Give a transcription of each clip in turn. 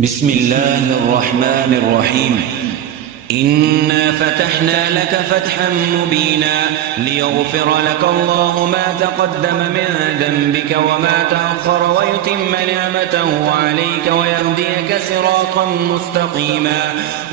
بسم الله الرحمن الرحيم. إنا فتحنا لك فتحا مبينا ليغفر لك الله ما تقدم من ذنبك وما تأخر ويتم نعمته عليك ويهديك صراطا مستقيما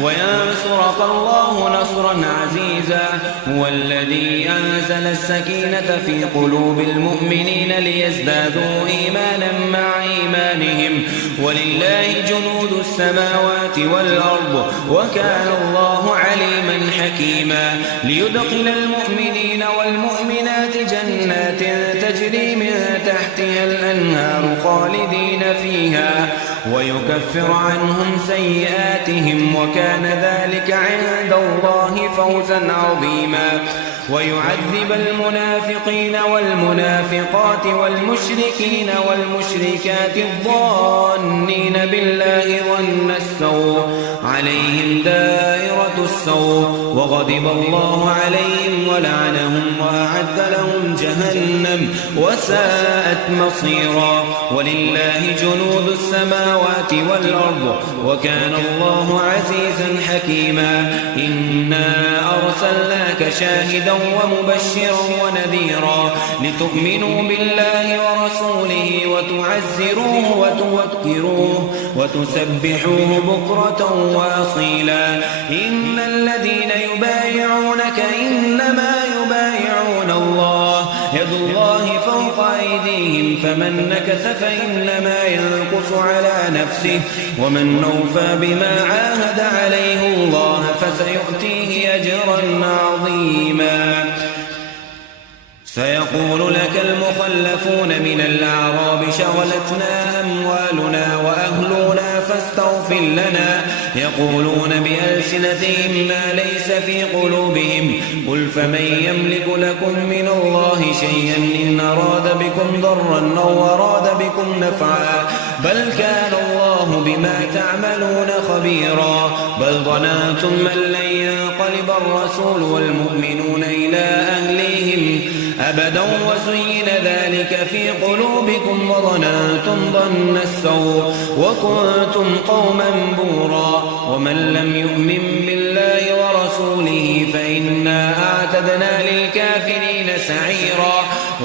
وينصرك الله نصرا عزيزا. هو الذي أنزل السكينة في قلوب المؤمنين ليزدادوا إيمانا مع إيمانهم ولله جنود السماوات والأرض وكان الله عليما حكيما. ليدخل المؤمنين والمؤمنات جنات تجري من تحتها الأنهار خالدين فيها ويكفر عنهم سيئاتهم وكان ذلك عند الله فوزا عظيما. ويعذب المنافقين والمنافقات والمشركين والمشركات الظانين بالله ظن السوء عليهم دائرة السوء وغضب الله عليهم ولعنهم وأعد لهم جهنم وساءت مصيرا. ولله جنود السماوات والأرض وكان الله عزيزا حكيما. إنا أرسلناك شاهدا ومبشرا ونذيرا لتؤمنوا بالله ورسوله وتعزروه وتوكروه وتسبحوه بكرة وأصيلا. إن الذين يبايعونك إنما يبايعون الله يد الله فوق أيديهم فمن نكث فإنما ينكث على نفسه ومن أوفى بما عاهد عليه الله فسيؤتيه أجرا عظيما. سيقول لك المخلفون من الأعراب شغلتنا أموالنا وأهلنا فاستغفر لنا يقولون بألسنتهم ما ليس في قلوبهم قل فمن يملك لكم من الله شيئا إن أراد بكم ضرا أو أراد بكم نفعا بل كان الله بما تعملون خبيرا. بل ظننتم من لن ينقلب الرسول والمؤمنون إلى أهليهم أبدا وزين ذلك في قلوبكم وظننتم ظن السوء وكنتم قوما بورا. ومن لم يؤمن بالله ورسوله فإنا أعتدنا للكافرين سعيرا.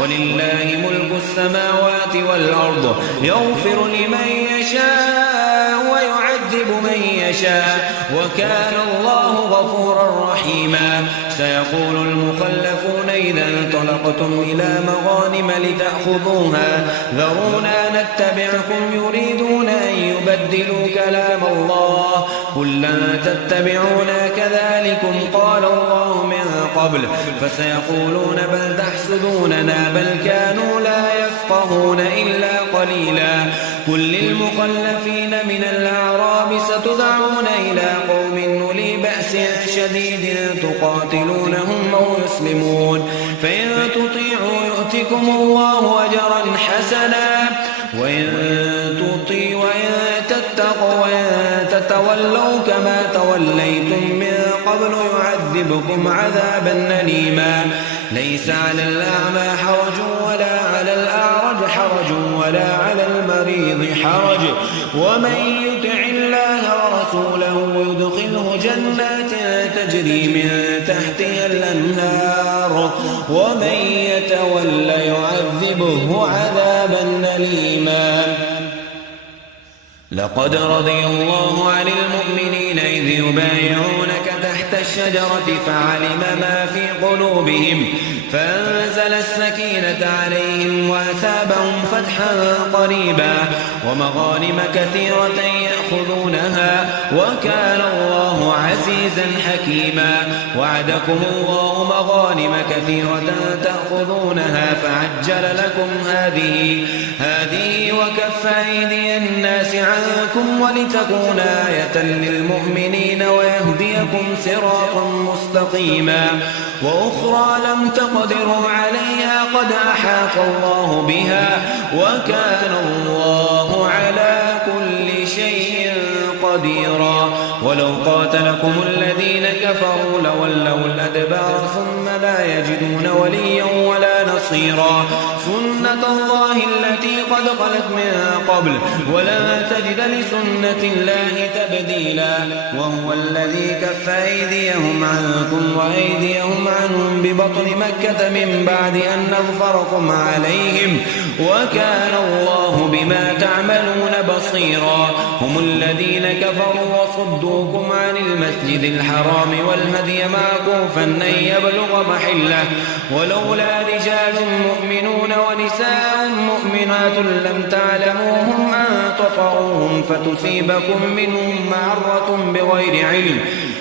ولله ملك السماوات والأرض يغفر لمن يشاء ويعذب من يشاء وكان الله غفورا رحيما. سيقول المخلفون إذا انطلقتم إلى مغانم لتأخذوها ذرونا نتبعكم يريدون أن يبدلوا كلام الله قل لن تتبعونا كذلكم قال الله من قبل فسيقولون بل تحسدوننا بل كانوا لا يفقهون إلا قليلا. قل للمخلفين من الأعراب ستدعون إلى قوم أولي بأس شديد تقاتلونهم أو يسلمون فإن تطيعوا يؤتكم الله أجرا حسنا وإن تطيعوا وإن تتقوا وإن تتولوا كما توليتم من قبل يعذبكم عذابا أليما. ليس على الأعمى حرج ولا على الأعرج حرج ولا على المريض حرج ومن يطع الله ورسوله يدخله جنات تجري من تحتها الأنهار ومن يتول يعذبه عذابا أليما. لقد رضي الله عن المؤمنين إذ يبايعونك تحت الشجرة فعلم ما في قلوبهم فأنزل السكينة عليهم وأثابهم فتحا قريبا ومغانم كثيرة يأخذونها وكان الله عزيزا حكيما. وعدكم الله مغانم كثيرة تأخذونها فعجل لكم هذه وكف أيدي الناس عنكم ولتكون آية للمؤمنين ويهديكم صراطا مستقيما. وأخرى لم تقدروا عليها قد أحاط الله بها وكان الله على كل شيء قديرا ولو قاتلكم الذين كفروا لولوا الأدبار ثم لا يجدون وليا ولا نصيرا سنة الله التي قد خلت من قبل ولا تجد لسنة الله تبديلا وهو الذي كف أيديهم عنكم وأيديهم عنهم ببطن مكة من بعد أن أظفركم عليهم وكان الله بما تعملون بصيرا هم الذين كفروا وصدوكم عن المسجد الحرام والهدي معكوفا أن يبلغ محله ولولا رجال مؤمنون ونساء مؤمنات لم تعلموهم أن تطعوهم فتصيبكم منهم معرة بغير علم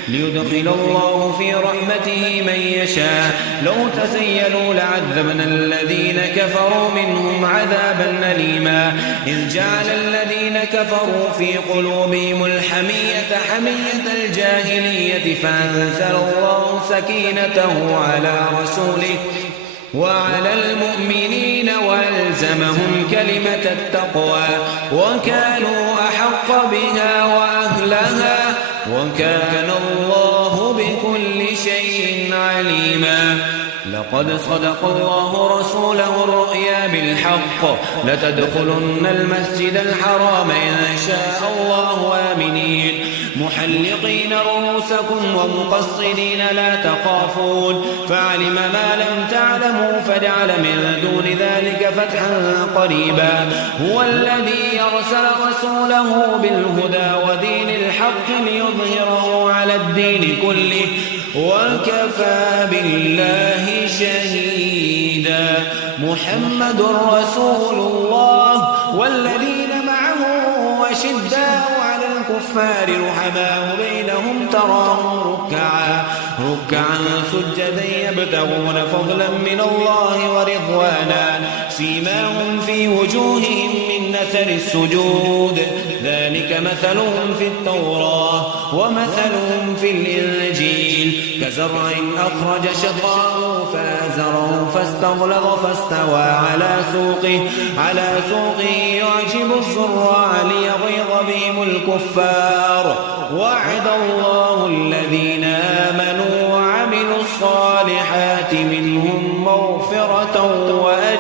ليدخل الله في رحمته من يشاء لو تسيلوا لعذبنا الذين كفروا منهم عذابا أليما إذ جعل الذين كفروا في قلوبهم الحمية حمية الجاهلية فأنزل الله سكينته على رسوله وعلى المؤمنين وألزمهم كلمة التقوى وكانوا أحق بها وأهلها وكان الله بكل شيء عليما لقد صدق الله رسوله الرؤيا بالحق لتدخلن المسجد الحرام إن شاء الله آمنين محلقين رؤوسكم ومقصرين لا تخافون فعلم ما لم تعلموا فجعل من دون ذلك فتحا قريبا هو الذي يرسل رسوله بالهدى ودين الحق ليظهره على الدين كله وكفى بالله شهيدا محمد رسول الله والذين معه وشداء على الكفار رحماء بينهم تراهم ركعا سجدا يبتغون فضلا من الله ورضوانا سيماهم في وجوههم من أثر السجود ذلك مثلهم في التوراة ومثلهم في الإنجيل كزرع أخرج شطأه فآزره فاستغلظ فاستوى على سوقه يعجب الزراع ليغيظ بهم الكفار وعد الله الذين آمنوا وعملوا الصالحات منهم مغفرة وأجرا